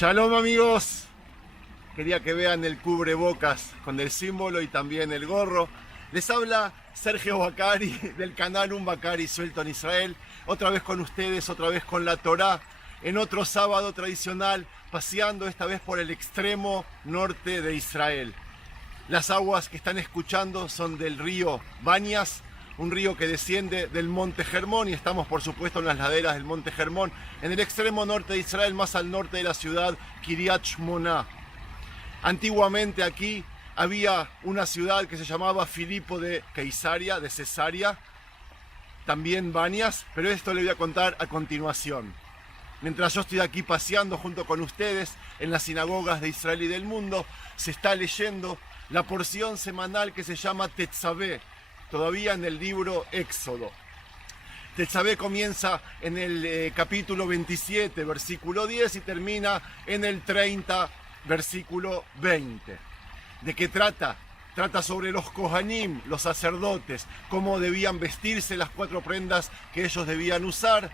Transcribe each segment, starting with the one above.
Shalom amigos, quería que vean el cubrebocas con el símbolo y también el gorro. Les habla Sergio Bacari del canal Un Bacari Suelto en Israel, otra vez con ustedes, otra vez con la Torá, en otro sábado tradicional, paseando esta vez por el extremo norte de Israel. Las aguas que están escuchando son del río Banias, un río que desciende del monte Hermón, y estamos por supuesto en las laderas del monte Hermón, en el extremo norte de Israel, más al norte de la ciudad Kiryat Shmona. Antiguamente aquí había una ciudad que se llamaba Filipo de Cesarea, también Banias, pero esto le voy a contar a continuación. Mientras yo estoy aquí paseando junto con ustedes en las sinagogas de Israel y del mundo, se está leyendo la porción semanal que se llama Tetzaveh, todavía en el libro Éxodo. Tetzaveh comienza en el capítulo 27, versículo 10, y termina en el 30, versículo 20. ¿De qué trata? Trata sobre los Kohanim, los sacerdotes, cómo debían vestirse, las 4 prendas que ellos debían usar,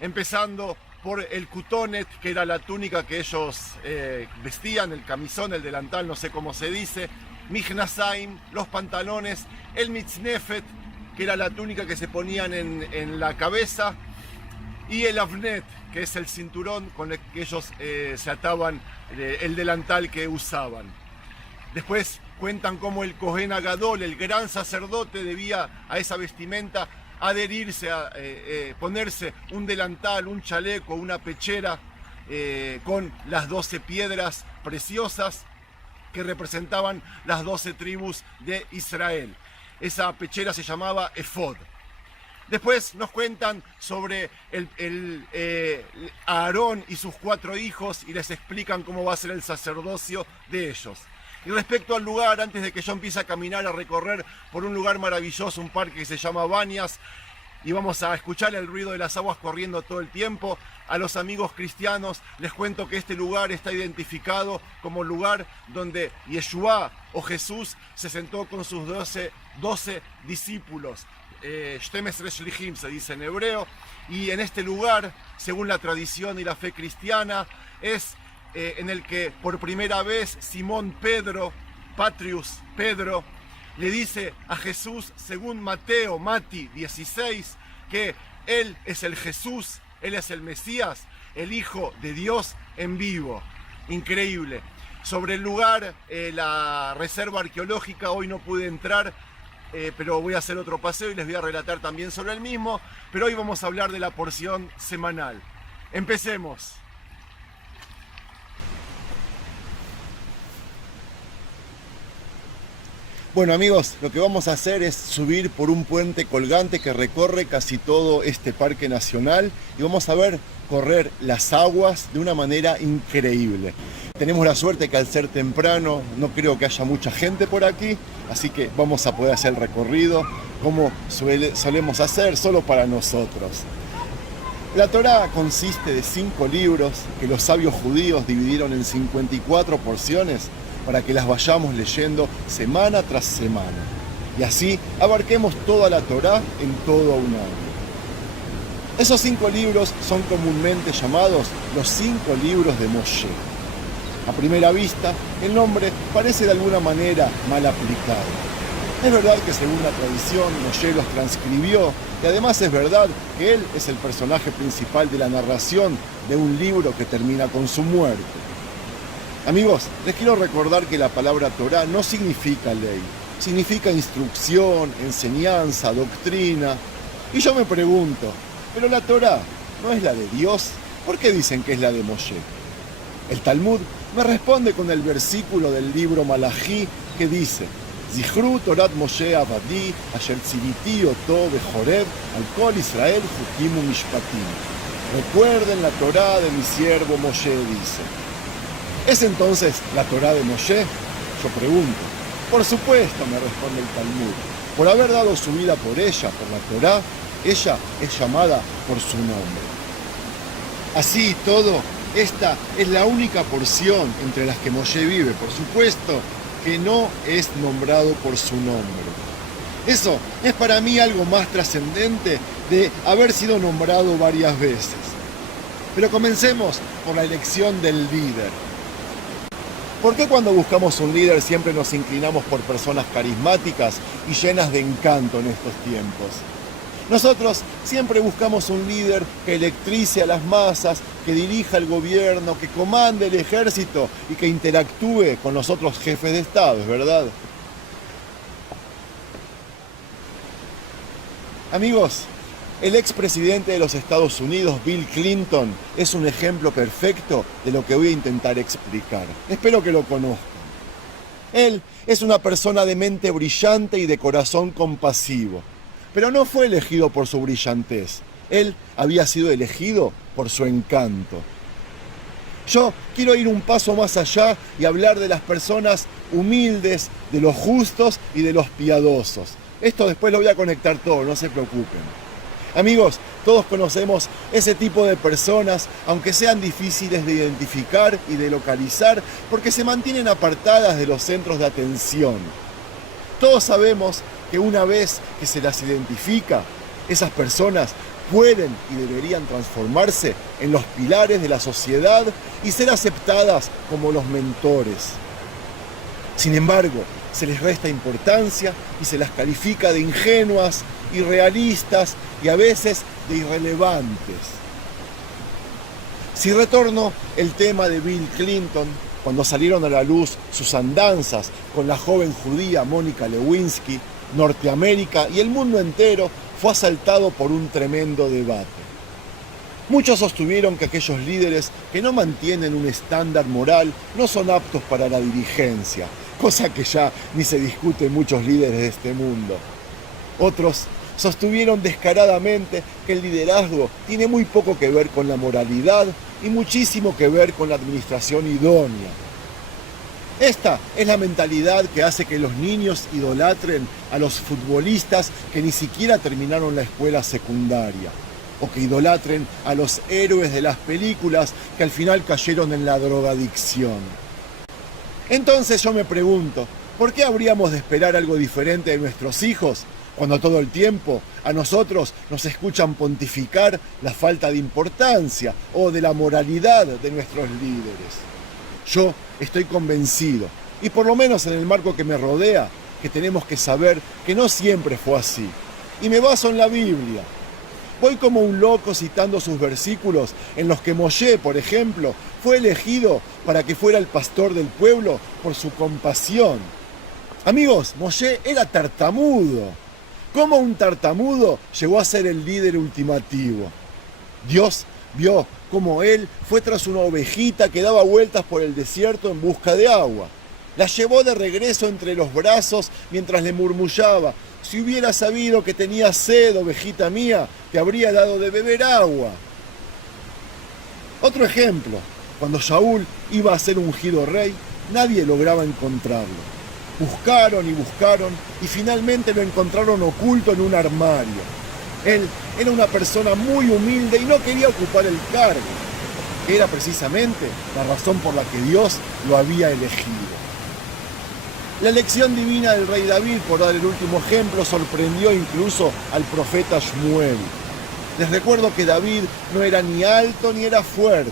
empezando por el kutonet, que era la túnica que ellos vestían, el camisón, el delantal, no sé cómo se dice, Michnasaim, los pantalones, el mitznefet, que era la túnica que se ponían en la cabeza, y el avnet, que es el cinturón con el que ellos se ataban el delantal que usaban. Después cuentan cómo el Kohen Agadol, el gran sacerdote, debía a esa vestimenta adherirse, a ponerse un delantal, un chaleco, una pechera con las 12 piedras preciosas que representaban las 12 tribus de Israel. Esa pechera se llamaba efod. Después nos cuentan sobre Aarón y sus 4 hijos y les explican cómo va a ser el sacerdocio de ellos. Y respecto al lugar, antes de que yo empiece a caminar, a recorrer por un lugar maravilloso, un parque que se llama Banias, y vamos a escuchar el ruido de las aguas corriendo todo el tiempo, a los amigos cristianos les cuento que este lugar está identificado como lugar donde Yeshua o Jesús se sentó con sus 12 discípulos. Shtemesre Shlichim se dice en hebreo, y en este lugar, según la tradición y la fe cristiana, es en el que por primera vez Simón Pedro, Patrius Pedro, le dice a Jesús, según Mati 16, que Él es el Jesús, Él es el Mesías, el Hijo de Dios en vivo. Increíble. Sobre el lugar, la reserva arqueológica, hoy no pude entrar, pero voy a hacer otro paseo y les voy a relatar también sobre el mismo, pero hoy vamos a hablar de la porción semanal. Empecemos. Bueno amigos, lo que vamos a hacer es subir por un puente colgante que recorre casi todo este parque nacional y vamos a ver correr las aguas de una manera increíble. Tenemos la suerte que al ser temprano no creo que haya mucha gente por aquí, así que vamos a poder hacer el recorrido como solemos hacer, solo para nosotros. La Torá consiste de 5 libros que los sabios judíos dividieron en 54 porciones para que las vayamos leyendo semana tras semana. Y así abarquemos toda la Torá en todo un año. Esos 5 libros son comúnmente llamados los 5 libros de Moshe. A primera vista, el nombre parece de alguna manera mal aplicado. Es verdad que según la tradición Moshe los transcribió, y además es verdad que él es el personaje principal de la narración de un libro que termina con su muerte. Amigos, les quiero recordar que la palabra Torá no significa ley, significa instrucción, enseñanza, doctrina. Y yo me pregunto, ¿pero la Torá no es la de Dios? ¿Por qué dicen que es la de Moshe? El Talmud me responde con el versículo del libro Malají que dice: Zichru Torat Moshe Abadi, Asher Tziviti Oto Bejoreb, al Kol Israel Jukim Mishpatim. Recuerden la Torá de mi siervo Moshe, dice. ¿Es entonces la Torá de Moshe? Yo pregunto. Por supuesto, me responde el Talmud. Por haber dado su vida por ella, por la Torá, ella es llamada por su nombre. Así y todo, esta es la única porción entre las que Moshe vive, por supuesto, que no es nombrado por su nombre. Eso es para mí algo más trascendente de haber sido nombrado varias veces. Pero comencemos por la elección del líder. ¿Por qué cuando buscamos un líder siempre nos inclinamos por personas carismáticas y llenas de encanto en estos tiempos? Nosotros siempre buscamos un líder que electrice a las masas, que dirija el gobierno, que comande el ejército y que interactúe con los otros jefes de Estado, ¿es verdad? Amigos, el expresidente de los Estados Unidos, Bill Clinton, es un ejemplo perfecto de lo que voy a intentar explicar. Espero que lo conozcan. Él es una persona de mente brillante y de corazón compasivo, pero no fue elegido por su brillantez. Él había sido elegido por su encanto. Yo quiero ir un paso más allá y hablar de las personas humildes, de los justos y de los piadosos. Esto después lo voy a conectar todo, no se preocupen. Amigos, todos conocemos ese tipo de personas, aunque sean difíciles de identificar y de localizar, porque se mantienen apartadas de los centros de atención. Todos sabemos que una vez que se las identifica, esas personas pueden y deberían transformarse en los pilares de la sociedad y ser aceptadas como los mentores. Sin embargo, se les resta importancia y se las califica de ingenuas, irrealistas y a veces de irrelevantes. Si retorno el tema de Bill Clinton, cuando salieron a la luz sus andanzas con la joven judía Mónica Lewinsky, Norteamérica y el mundo entero fue asaltado por un tremendo debate. Muchos sostuvieron que aquellos líderes que no mantienen un estándar moral no son aptos para la dirigencia, cosa que ya ni se discute en muchos líderes de este mundo. Otros sostuvieron descaradamente que el liderazgo tiene muy poco que ver con la moralidad y muchísimo que ver con la administración idónea. Esta es la mentalidad que hace que los niños idolatren a los futbolistas que ni siquiera terminaron la escuela secundaria, o que idolatren a los héroes de las películas que al final cayeron en la drogadicción. Entonces yo me pregunto, ¿por qué habríamos de esperar algo diferente de nuestros hijos cuando todo el tiempo a nosotros nos escuchan pontificar la falta de importancia o de la moralidad de nuestros líderes? Yo estoy convencido, y por lo menos en el marco que me rodea, que tenemos que saber que no siempre fue así. Y me baso en la Biblia. Voy como un loco citando sus versículos en los que Moshe, por ejemplo, fue elegido para que fuera el pastor del pueblo por su compasión. Amigos, Moshe era tartamudo. ¿Cómo un tartamudo llegó a ser el líder ultimativo? Dios vio cómo él fue tras una ovejita que daba vueltas por el desierto en busca de agua. La llevó de regreso entre los brazos mientras le murmullaba: si hubiera sabido que tenía sed, ovejita mía, te habría dado de beber agua. Otro ejemplo, cuando Saúl iba a ser ungido rey, nadie lograba encontrarlo. Buscaron y buscaron y finalmente lo encontraron oculto en un armario. Él era una persona muy humilde y no quería ocupar el cargo. Era precisamente la razón por la que Dios lo había elegido. La elección divina del rey David, por dar el último ejemplo, sorprendió incluso al profeta Shmuel. Les recuerdo que David no era ni alto ni era fuerte,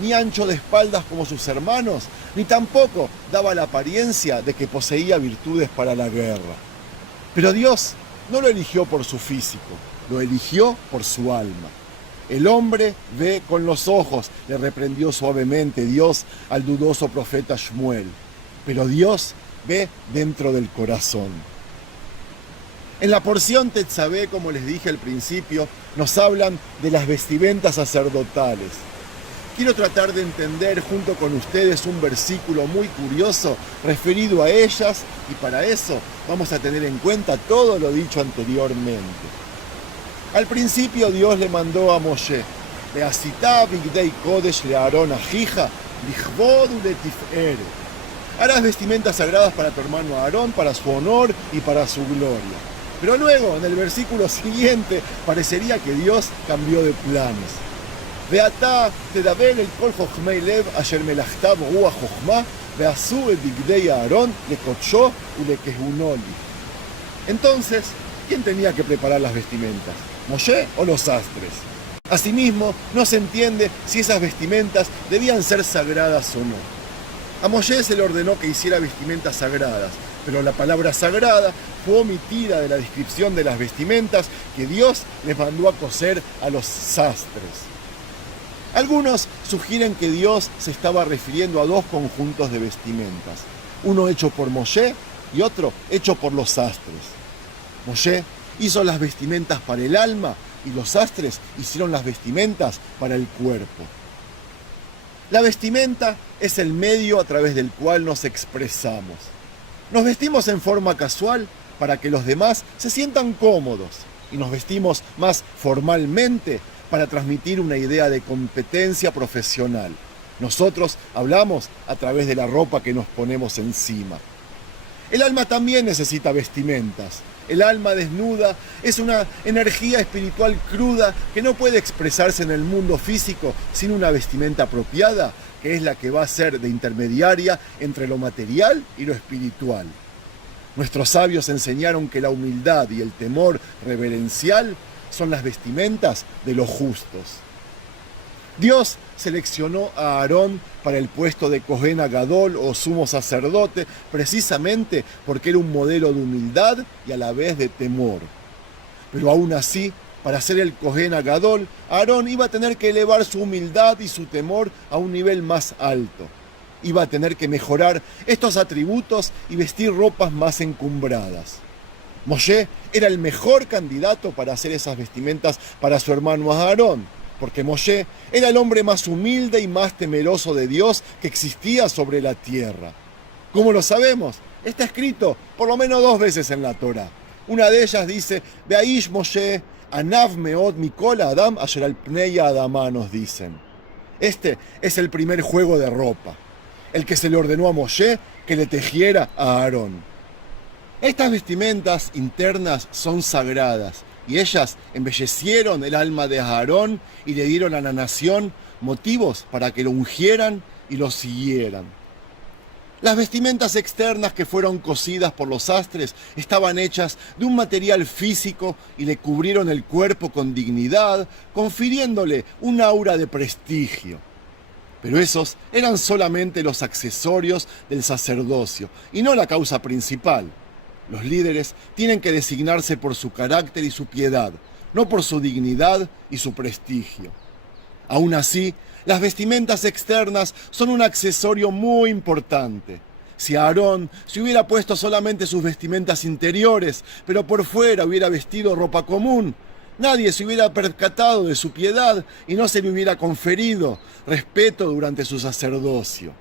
ni ancho de espaldas como sus hermanos, ni tampoco daba la apariencia de que poseía virtudes para la guerra. Pero Dios no lo eligió por su físico, lo eligió por su alma. El hombre ve con los ojos, le reprendió suavemente Dios al dudoso profeta Shmuel, pero Dios ve dentro del corazón. En la porción Tetzabé, como les dije al principio, nos hablan de las vestimentas sacerdotales. Quiero tratar de entender junto con ustedes un versículo muy curioso referido a ellas, y para eso vamos a tener en cuenta todo lo dicho anteriormente. Al principio Dios le mandó a Moshe: Veasitá bigdei kodesh le Aarón ajija, lichvod uletifere. Harás vestimentas sagradas para tu hermano Aarón, para su honor y para su gloria. Pero luego, en el versículo siguiente, parecería que Dios cambió de planes. Veatá tedabel el kol jochmei lev asher melachtav ruach jochma, veasú el bigdei Aarón le kotsho ulekehunoli. Entonces, ¿quién tenía que preparar las vestimentas? ¿Moshe o los sastres? Asimismo, no se entiende si esas vestimentas debían ser sagradas o no. A Moshe se le ordenó que hiciera vestimentas sagradas, pero la palabra sagrada fue omitida de la descripción de las vestimentas que Dios les mandó a coser a los sastres. Algunos sugieren que Dios se estaba refiriendo a dos conjuntos de vestimentas, uno hecho por Moshe y otro hecho por los sastres. Moshe hizo las vestimentas para el alma y los sastres hicieron las vestimentas para el cuerpo. La vestimenta es el medio a través del cual nos expresamos. Nos vestimos en forma casual para que los demás se sientan cómodos y nos vestimos más formalmente para transmitir una idea de competencia profesional. Nosotros hablamos a través de la ropa que nos ponemos encima. El alma también necesita vestimentas. El alma desnuda es una energía espiritual cruda que no puede expresarse en el mundo físico sin una vestimenta apropiada, que es la que va a ser de intermediaria entre lo material y lo espiritual. Nuestros sabios enseñaron que la humildad y el temor reverencial son las vestimentas de los justos. Dios seleccionó a Aarón para el puesto de Cohen Agadol o sumo sacerdote precisamente porque era un modelo de humildad y a la vez de temor. Pero aún así, para ser el Cohen Agadol, Aarón iba a tener que elevar su humildad y su temor a un nivel más alto. Iba a tener que mejorar estos atributos y vestir ropas más encumbradas. Moshe era el mejor candidato para hacer esas vestimentas para su hermano Aarón, porque Moshe era el hombre más humilde y más temeroso de Dios que existía sobre la tierra. ¿Cómo lo sabemos? Está escrito por lo menos 2 veces en la Torá. Una de ellas dice, Beaish Moshe, Anav Meod Mikol Adam Asher al Pnei Adamá, nos dicen. Este es el primer juego de ropa, el que se le ordenó a Moshe que le tejiera a Aarón. Estas vestimentas internas son sagradas, y ellas embellecieron el alma de Aarón y le dieron a la nación motivos para que lo ungieran y lo siguieran. Las vestimentas externas que fueron cosidas por los sastres estaban hechas de un material físico y le cubrieron el cuerpo con dignidad, confiriéndole un aura de prestigio. Pero esos eran solamente los accesorios del sacerdocio y no la causa principal. Los líderes tienen que designarse por su carácter y su piedad, no por su dignidad y su prestigio. Aún así, las vestimentas externas son un accesorio muy importante. Si Aarón se hubiera puesto solamente sus vestimentas interiores, pero por fuera hubiera vestido ropa común, nadie se hubiera percatado de su piedad y no se le hubiera conferido respeto durante su sacerdocio.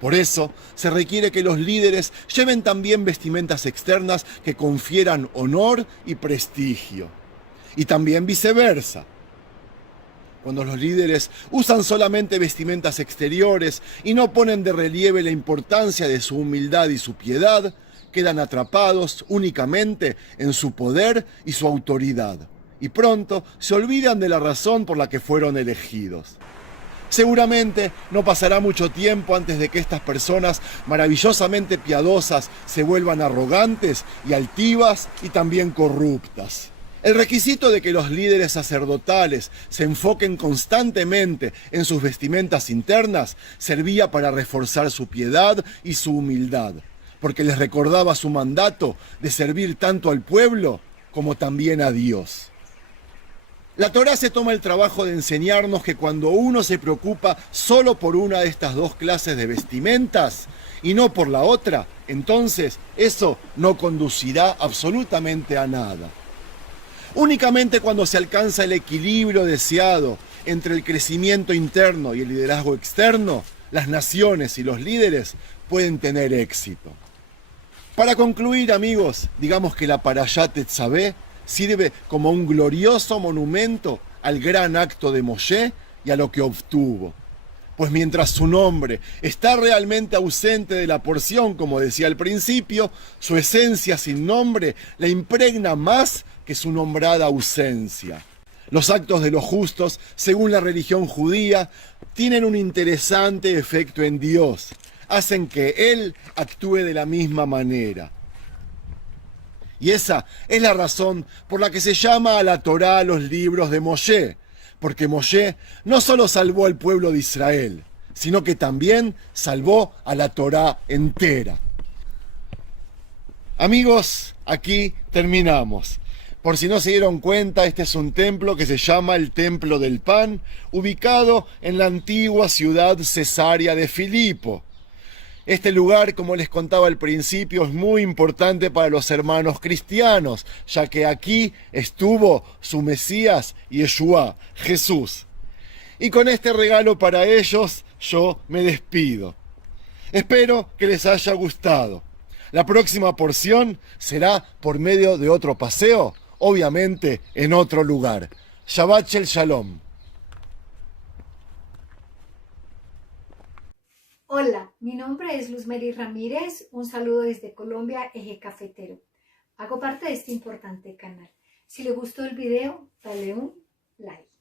Por eso, se requiere que los líderes lleven también vestimentas externas que confieran honor y prestigio. Y también viceversa. Cuando los líderes usan solamente vestimentas exteriores y no ponen de relieve la importancia de su humildad y su piedad, quedan atrapados únicamente en su poder y su autoridad. Y pronto se olvidan de la razón por la que fueron elegidos. Seguramente no pasará mucho tiempo antes de que estas personas maravillosamente piadosas se vuelvan arrogantes y altivas y también corruptas. El requisito de que los líderes sacerdotales se enfoquen constantemente en sus vestimentas internas servía para reforzar su piedad y su humildad, porque les recordaba su mandato de servir tanto al pueblo como también a Dios. La Torá se toma el trabajo de enseñarnos que cuando uno se preocupa solo por una de estas 2 clases de vestimentas y no por la otra, entonces eso no conducirá absolutamente a nada. Únicamente cuando se alcanza el equilibrio deseado entre el crecimiento interno y el liderazgo externo, las naciones y los líderes pueden tener éxito. Para concluir, amigos, digamos que la Parashá Tetzaveh sirve como un glorioso monumento al gran acto de Moshe y a lo que obtuvo. Pues mientras su nombre está realmente ausente de la porción, como decía al principio, su esencia sin nombre la impregna más que su nombrada ausencia. Los actos de los justos, según la religión judía, tienen un interesante efecto en Dios. Hacen que Él actúe de la misma manera. Y esa es la razón por la que se llama a la Torá los libros de Moshe, porque Moshe no solo salvó al pueblo de Israel, sino que también salvó a la Torá entera. Amigos, aquí terminamos. Por si no se dieron cuenta, este es un templo que se llama el Templo del Pan, ubicado en la antigua ciudad Cesarea de Filipo. Este lugar, como les contaba al principio, es muy importante para los hermanos cristianos, ya que aquí estuvo su Mesías, Yeshua, Jesús. Y con este regalo para ellos, yo me despido. Espero que les haya gustado. La próxima porción será por medio de otro paseo, obviamente en otro lugar. Shabbat Shel Shalom. Hola, mi nombre es Luz Mary Ramírez. Un saludo desde Colombia, Eje Cafetero. Hago parte de este importante canal. Si le gustó el video, dale un like.